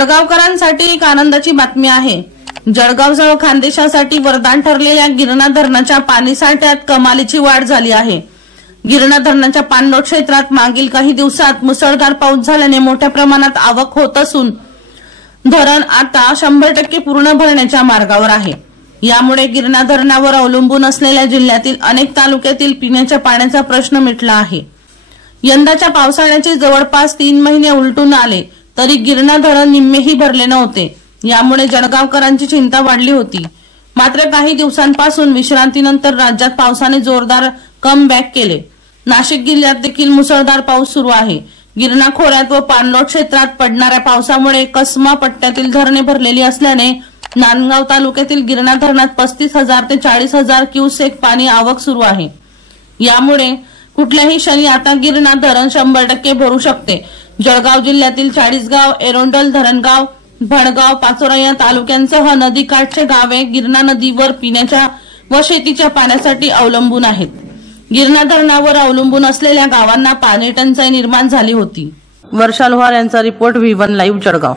जळगावकरांसाठी एक आनंदाची बातमी आहे। जळगावसह खानदेशासाठी वरदान ठरलेल्या गिरणा धरणाच्या पाणीसाठ्यात कमालीची वाढ झाली आहे। गिरणा धरणाच्या पाणलोट क्षेत्रात मागील काही दिवसात मुसळधार पाऊस झाल्याने मोठ्या प्रमाणात आवक होत असून धरण आता 100% पूर्ण भरण्याच्या मार्गावर आहे। यामुळे गिरणा धरणावर अवलंबून असलेल्या जिल्ह्यातील अनेक तालुक्यातील पिण्याच्या पाण्याचा प्रश्न मिटला आहे। यंदाच्या पावसाळ्याचे जवळपास 3 महिने उलटून आले तरी गिरणा धरण निम्मेही भरले नव्हते। यामुळे जळगावकरांची चिंता वाढली होती। मात्र काही दिवसांपासून विश्रांतीनंतर राज्यात पावसाने जोरदार कमबॅक केले। नाशिक जिल्ह्यात देखील मुसळधार पाऊस सुरू आहे। गिरणा खोऱ्यात व पाणलोट क्षेत्रात पडणाऱ्या पावसामुळे कसमा पट्ट्यातील धरणे भरलेली असल्याने नांदगाव तालुक्यातील गिरणा धरणात 35,000 ते 40,000 क्युसेक पाणी आवक सुरू आहे। यामुळे कुठल्याही क्षणी आता गिरणा धरण 100% भरू शकते। जळगाव जिल्ह्यातील चाळीसगाव, एरोंडल, धरणगाव, भडगाव, पाचोरा या तालुक्यांसह नदीकाठचे गावे गिरणा नदीवर पिण्याच्या व शेतीच्या पाण्यासाठी अवलंबून आहेत। गिरणा धरणावर अवलंबून असलेल्या गावांना पाणी टंचाई निर्माण झाली होती। वर्षा लोहार यांचा रिपोर्ट V1 लाईव्ह जळगाव।